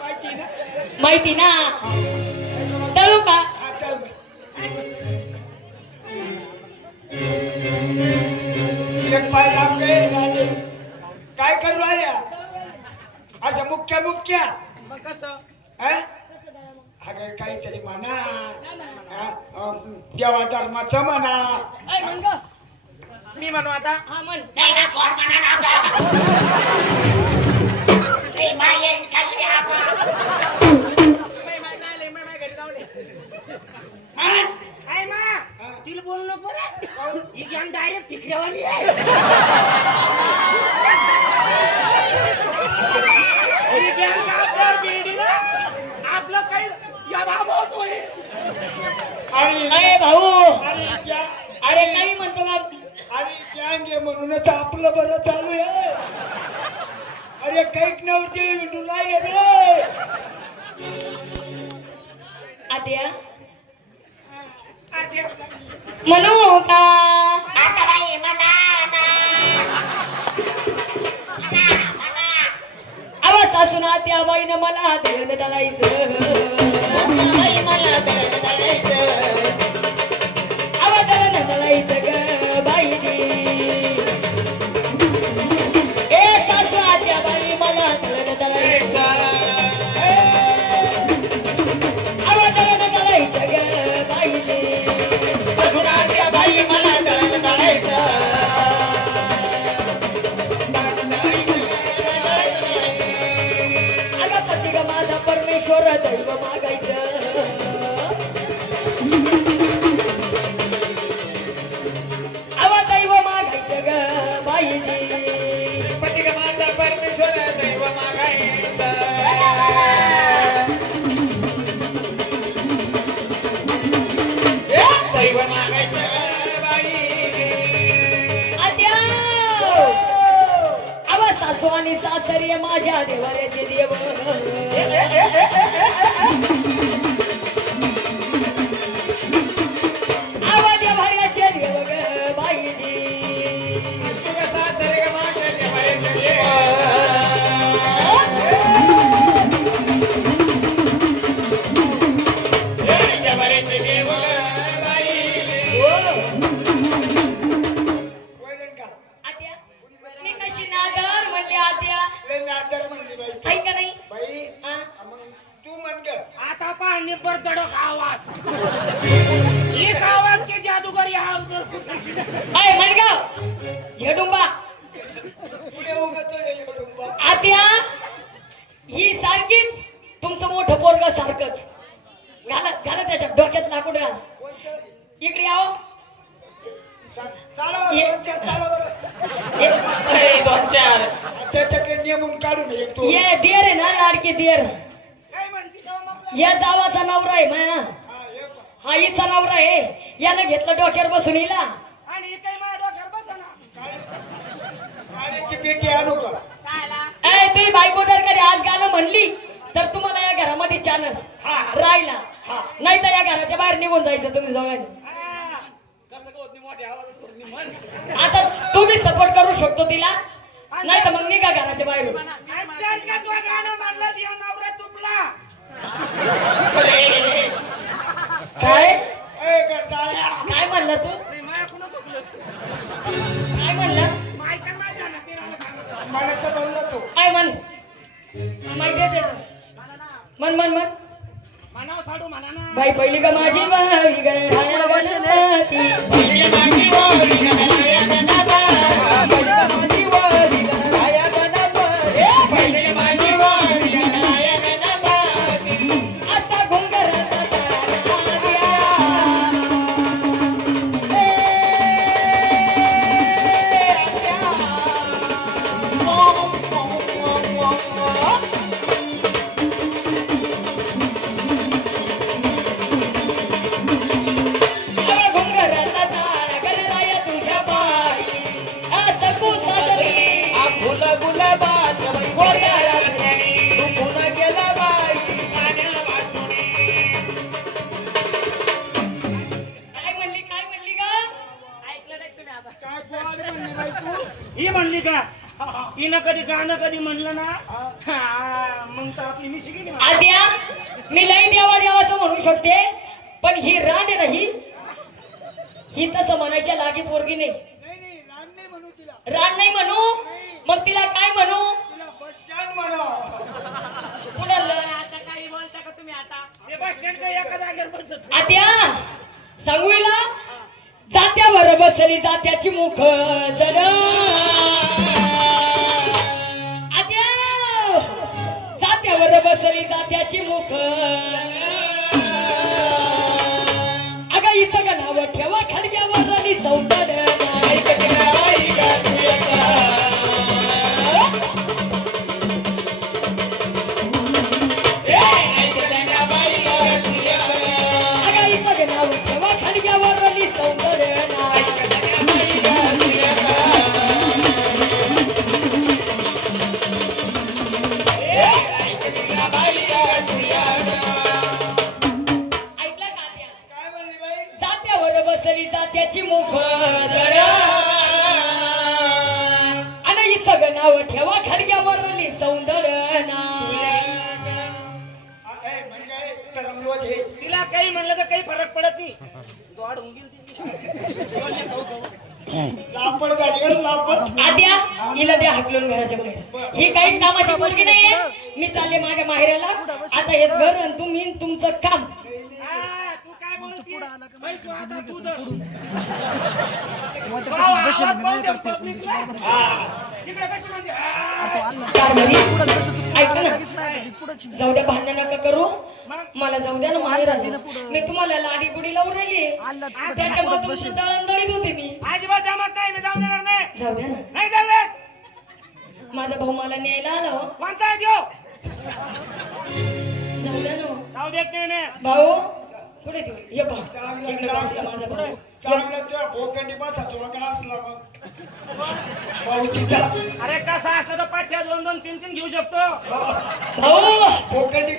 माहिती ना. माहिती ना? तळू का? काय करू राहिल्या असं मुख्य मुख्य. मग कसं? काहीतरी म्हणा देवा धर्माचं म्हणा. मी म्हणू आता? हा म्हण. नाही ना कोण म्हणा रे माये काही मै माय नाही आले, मै माय घरी जाऊ दे. हं? काय मा तिला बोलू नको बरं ही गॅंग डायरेक्ट ठिकऱ्यावाली आहे ही आपल्या बेडीला आपलं काही या बाबाच होईल अय भाऊ. त्या- अरे काही म्हणतो का आणि गँग आहे म्हणूनच आपलं बरं चालू आहे. अरे कैक नव्हती राहिले रे. आत्या आधी- म्हणू का? आता बाई म्हणा ना. सासून आत्या बाईनं मला देणं दळायचं बाई मला दळण दळायचं. தெய்வமாக आणि माझ्या देवाऱ्याचे देव पहा निब्बर तडक आवाज? हीच आवाज के जादूगर या झेडुंबा पुढे उगतो एवढं आत्या ही सारखीच तुमचं मोठं पोरग सारखंच. घाला घाला त्याच्या डोक्यात लाकूड घाला? इकडे ये. ये- दोन चार त्याच्याकडे नेमून काढून एक तो ये देर आहे ना लाडके देर काय म्हणते तेव्हा मग? या जावाचा नवरा आहे माया. हा, हे. हा हिचा नवरा आहे. यानं घेतलं डोक्यावर बसून हिला. आणि काही माझ्या डोक्यावर बसा ना. पाण्याची पेटी आणू का? ए तुम्ही बायको जर कधी आज गाणं म्हणली तर तुम्हाला या घरामध्ये चानस हा. राहिला. नाही तर या घराच्या बाहेर निघून जायचं तुम्ही दोघांनी. हा. आता तुम्ही सपोर्ट करू शकतो तिला. नाही तर मग निघा घराच्या बाहेर तू काय काय म्हणला तू? नाही, माया कुणा चुकलं काय म्हणला? ते तो. काय म्हण? माहिती आहे त्याचं. म्हण म्हण म्हण. म्हणावं साडू म्हणा ना. बाई पहिली का माझी बाई गणराया ही म्हणली का? हिनं कधी गाणं कधी म्हणलं ना? हा, मग तर आपली मिशी गेली म्हणा. आद्या मी लई देवा देवाचं म्हणू शकते पण ही रान आहे ना ही? ही तसं म्हणायच्या लागी पोरगी नाही. नाही नाही रान नाही म्हणू तिला. रान नाही म्हणू? मग तिला काय म्हणू? तिला बस स्टँड म्हणा. पुढं ल- आता काही बोलता का तुम्ही आता? ते बस स्टँड काही एका जागेवर बसत? आद्या सांगूला जात्यावर बसली जात्याची मुख जण जात्यावर बसली जात्याची मुख बसली जात्याची मुख आणि ग नाव ठेवा खडग्यावर ए, म्हणजे तिला काही म्हणलं तर काही फरक पडत नाही. दोड होऊन आद्या हिला द्या हाकलून घराच्या बाहेर. ही काहीच कामाची गोष्टी नाहीये. मी चालले माझ्या माहेराला. आता हे घर आणि तुम्ही तुमचं काम. जाऊ द्या भांडण नका करू. मला जाऊ द्या ना माहेराला मी तुम्हाला लाडी गुडी लावून राहिली. त्याच्यामुळे तुमची दळणदळीत होते मी. अजिबात जमत नाही मी जाऊ देणार नाही. जाऊ द्या ना. नाही जाऊ देत. माझा भाऊ मला न्यायला आला हो. कोणता देऊ जाऊ द्या ना. जाऊ देत नाही. भाऊ पुढे देऊ ये. भाऊ इकडे बसला माझा भाऊ चांगलं तुला भोकंडी बसा तुला काय असला मग? अरे कसा असलं तर पाठ्या दोन दोन तीन तीन घेऊ शकतो. भाऊ भोकंडी